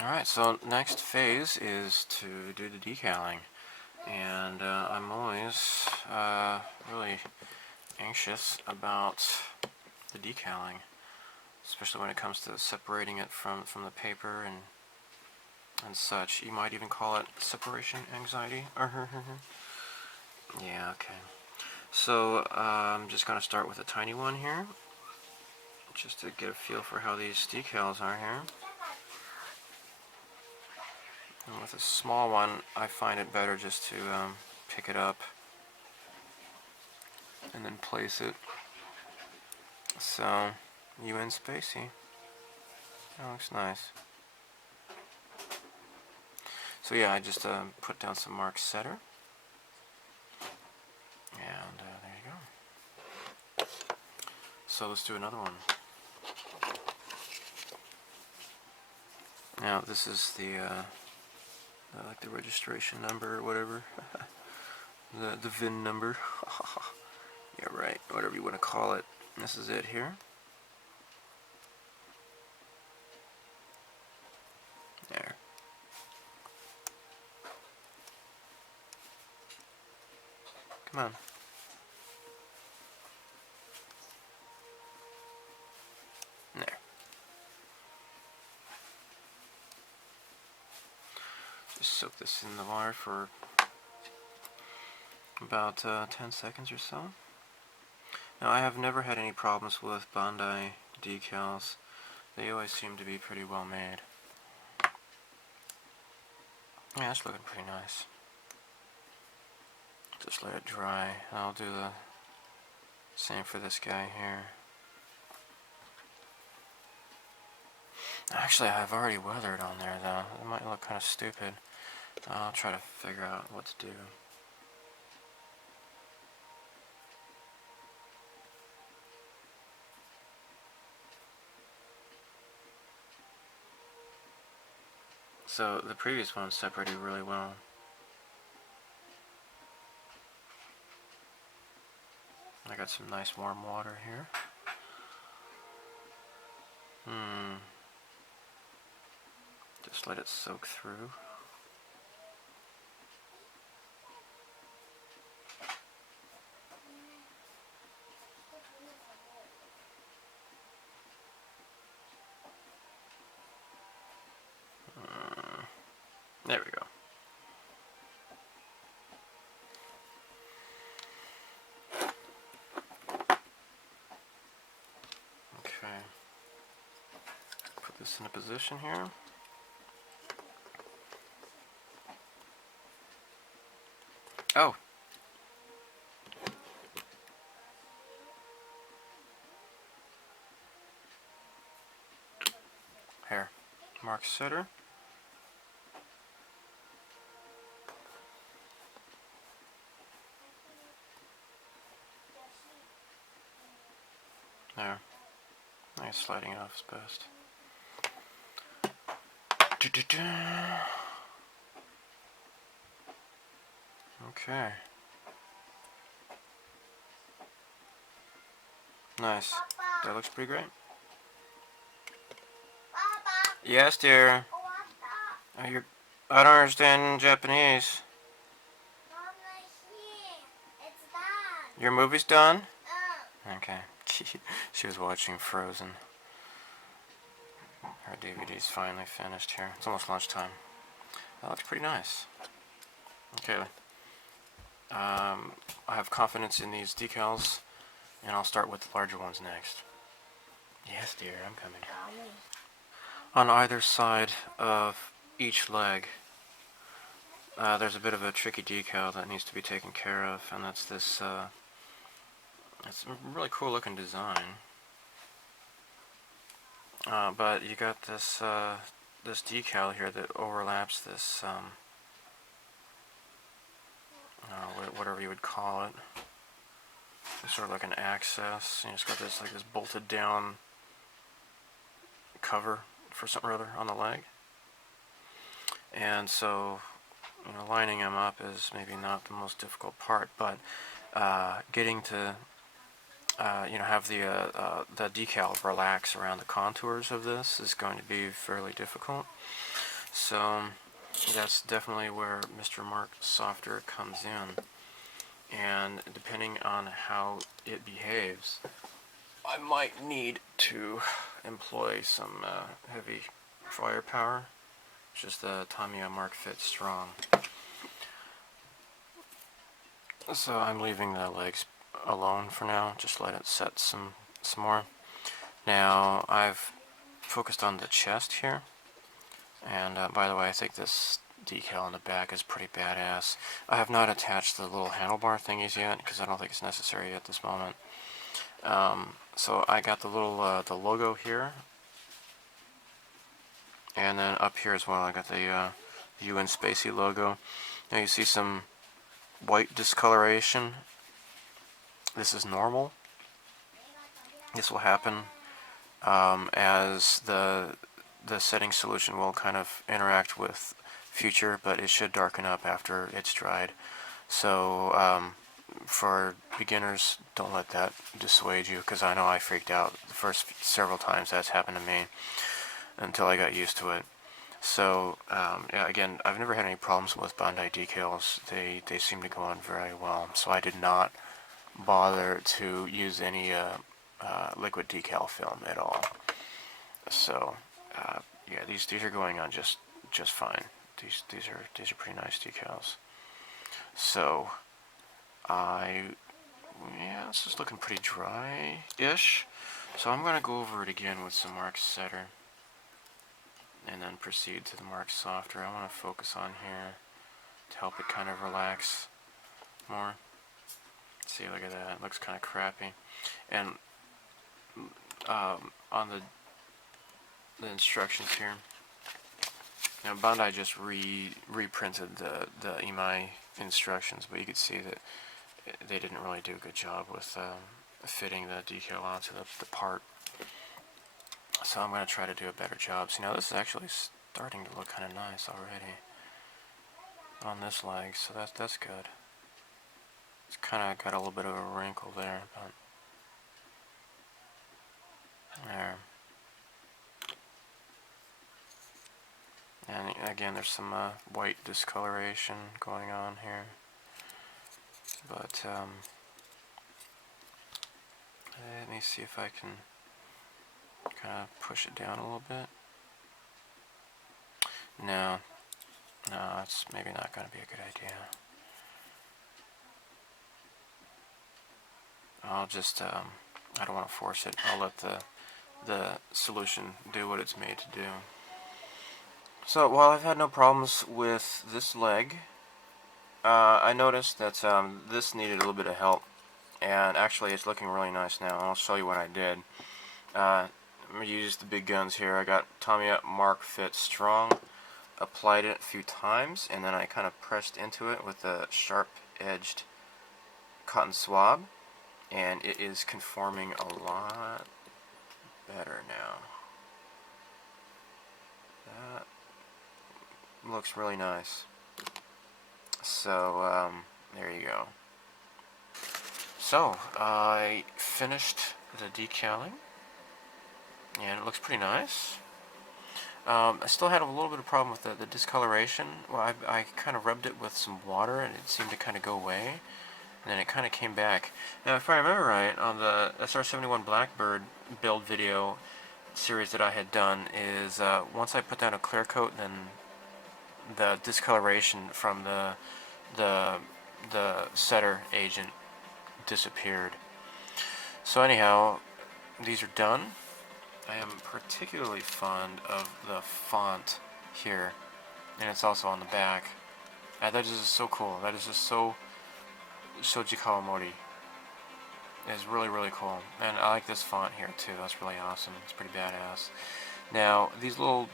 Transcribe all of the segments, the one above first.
Alright, so next phase is to do the decaling, and I'm always really anxious about the decaling, especially when it comes to separating it from the paper and such. You might even call it separation anxiety. Yeah, okay. So I'm just going to start with a tiny one here, just to get a feel for how these decals are here. And with a small one, I find it better just to pick it up and then place it. So, UN Spacey. That looks nice. So yeah, I just put down some mark setter. And there you go. So let's do another one. Now this is the like the registration number or whatever. the VIN number. Yeah, right. Whatever you want to call it. This is it here. There. Come on. There. Just soak this in the water for about 10 seconds or so. Now, I have never had any problems with Bandai decals. They always seem to be pretty well made. Yeah, that's looking pretty nice. Just let it dry. I'll do the same for this guy here. Actually, I've already weathered on there, though. It might look kind of stupid. I'll try to figure out what to do. So, the previous one separated really well. I got some nice warm water here. Just let it soak through. There we go. Okay. Put this in a position here. Oh! Here. Mark setter. There. Nice, sliding it off is best. Okay. Nice. That looks pretty great. Yes, dear. I don't understand Japanese. Your movie's done? Okay. She was watching Frozen. Her DVD's finally finished here. It's almost lunchtime. That looks pretty nice. Okay. I have confidence in these decals, and I'll start with the larger ones next. Yes, dear, I'm coming. On either side of each leg, there's a bit of a tricky decal that needs to be taken care of, and that's this, it's a really cool looking design. But you got this, this decal here that overlaps this, whatever you would call it. It's sort of like an access. And it's got this, like this bolted down cover for something or other on the leg. And so, you know, lining them up is maybe not the most difficult part, but getting to you know, have the decal relax around the contours of this is going to be fairly difficult. So that's definitely where Mr. Mark Softer comes in, and depending on how it behaves, I might need to employ some heavy firepower. It's just the Tamiya Mark Fit Strong. So I'm leaving the legs alone for now, just let it set some more. Now I've focused on the chest here, and by the way, I think this decal on the back is pretty badass. I have not attached the little handlebar thingies yet because I don't think it's necessary at this moment. So I got the little the logo here, and then up here as well I got the UN Spacey logo. Now you see some white discoloration. This is normal. This will happen as the setting solution will kind of interact with future, but it should darken up after it's dried. So for beginners, don't let that dissuade you, because I know I freaked out the first several times that's happened to me until I got used to it. So yeah, again, I've never had any problems with Bandai decals. They seem to go on very well. So I did not bother to use any liquid decal film at all. So yeah, these are going on just fine. These are pretty nice decals. So yeah, this is looking pretty dry-ish. So I'm gonna go over it again with some Mark Setter, and then proceed to the Mark Softer. I want to focus on here to help it kind of relax more. See, look at that. It looks kind of crappy. And on the instructions here, now Bandai just reprinted the EMI instructions, but you could see that they didn't really do a good job with fitting the decal onto the part. So I'm going to try to do a better job. See, now this is actually starting to look kind of nice already on this leg, so that's good. It's kind of got a little bit of a wrinkle there, but there. And again, there's some white discoloration going on here, but let me see if I can kind of push it down a little bit. No, it's maybe not going to be a good idea. I'll just, I don't want to force it. I'll let the solution do what it's made to do. So while I've had no problems with this leg, I noticed that this needed a little bit of help, and actually it's looking really nice now. I'll show you what I did. I'm going to use the big guns here. I got Tamiya Mark Fit Strong, applied it a few times, and then I kind of pressed into it with a sharp-edged cotton swab, and it is conforming a lot better now. That looks really nice. So there you go. So I finished the decaling, and it looks pretty nice. I still had a little bit of problem with the discoloration. Well, I kind of rubbed it with some water, and it seemed to kind of go away, and then it kind of came back. Now, if I remember right, on the SR-71 Blackbird build video series that I had done, is once I put down a clear coat, then the discoloration from the setter agent disappeared. So anyhow, these are done. I am particularly fond of the font here, and it's also on the back. That is just so cool. That is just so Shoji Kawamori. It's really, really cool. And I like this font here too. That's really awesome. It's pretty badass. Now, these little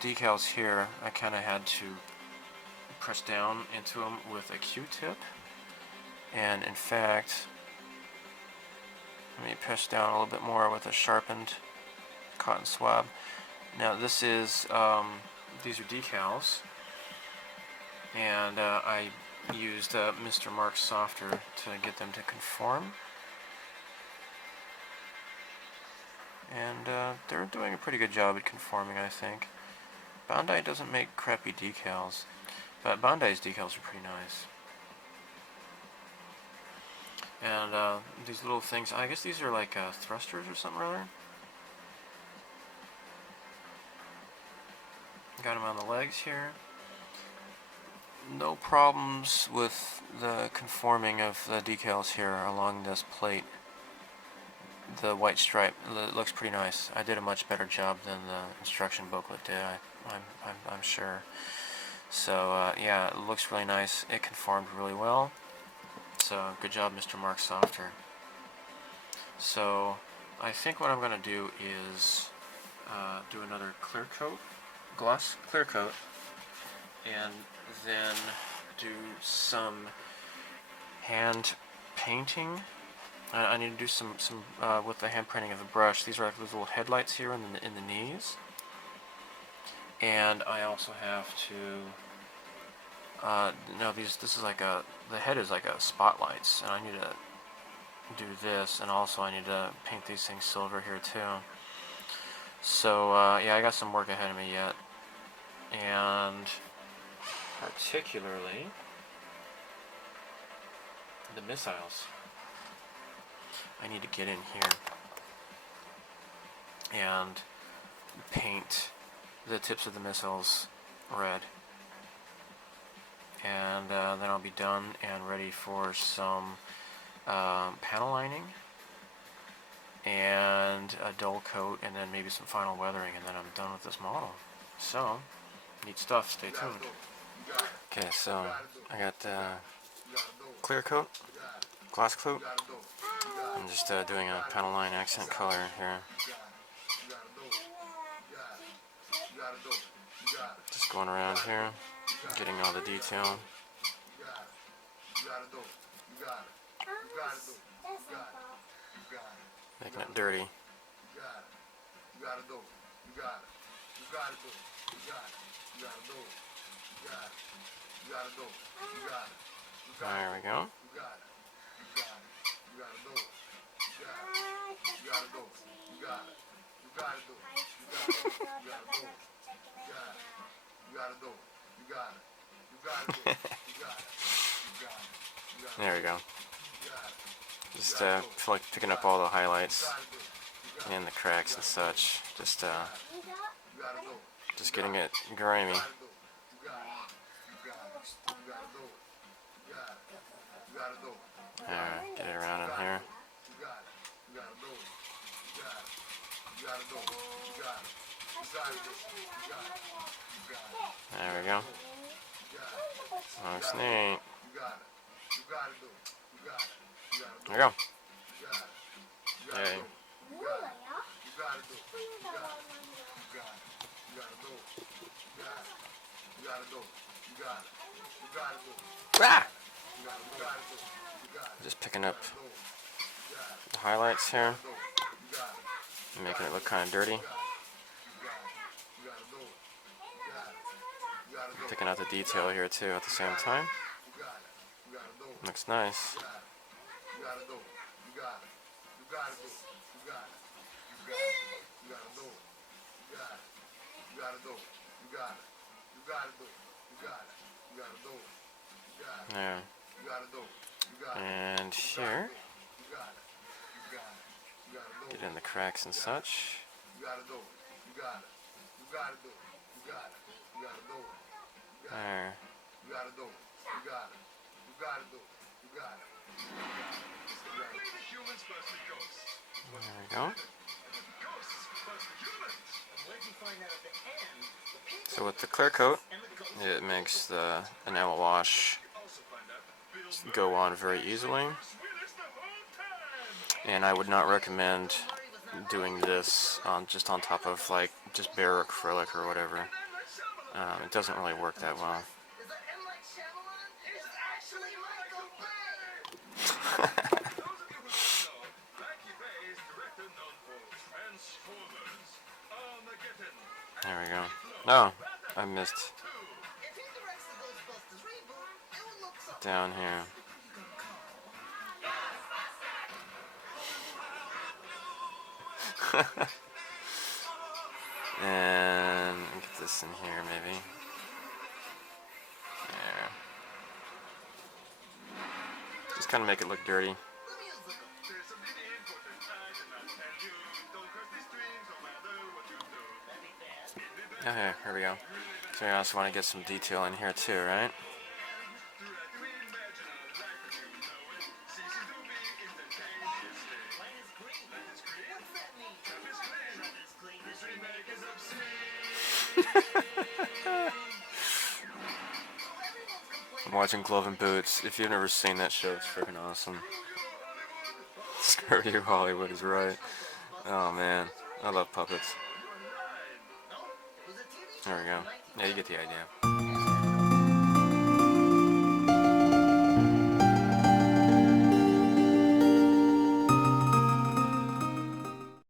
decals here, I kind of had to press down into them with a Q-tip. And in fact, let me press down a little bit more with a sharpened cotton swab. Now this is, these are decals, and I used Mr. Mark Softer to get them to conform. and they're doing a pretty good job at conforming, I think. Bandai doesn't make crappy decals, but Bandai's decals are pretty nice. And these little things, I guess these are like thrusters or something or other. Got them on the legs here. No problems with the conforming of the decals here along this plate. The white stripe, it looks pretty nice. I did a much better job than the instruction booklet did, I'm sure. So yeah, it looks really nice. It conformed really well. So good job, Mr. Mark Softer. So I think what I'm going to do is do another clear coat, gloss clear coat, and then do some hand painting. I need to do some with the hand painting of the brush. These are like those little headlights here in the knees, and I also have to no, this is like the head is like a spotlights, and I need to do this, and also I need to paint these things silver here too. So yeah, I got some work ahead of me yet, and particularly the missiles. I need to get in here and paint the tips of the missiles red, and then I'll be done and ready for some panel lining and a dull coat, and then maybe some final weathering, and then I'm done with this model. So, neat stuff. Stay tuned. Okay, so I got clear coat, gloss coat. I'm just doing a panel line accent color here. Just going around here, getting all the detail. Making it dirty. There we go. There we go. Just feel like picking up all the highlights and the cracks and such. Just getting it grimy. Alright, get it around in here. There we go. Looks neat. There we go. Hey. Ah! Just picking up the highlights here, making it look kind of dirty. Picking out the detail here too at the same time. Looks nice. There. And here, get in the cracks and such. There. There we go. So with the clear coat, it makes the enamel wash go on very easily, and I would not recommend doing this just on top of like just bare acrylic or whatever. It doesn't really work that well. There we go. Oh, I missed down here. And get this in here maybe. There. Just kind of make it look dirty. Okay, here we go. So we also want to get some detail in here too, right? I'm watching Glove and Boots. If you've never seen that show, it's freaking awesome. Screw you, Hollywood is right. Oh man, I love puppets. There we go. Yeah, you get the idea.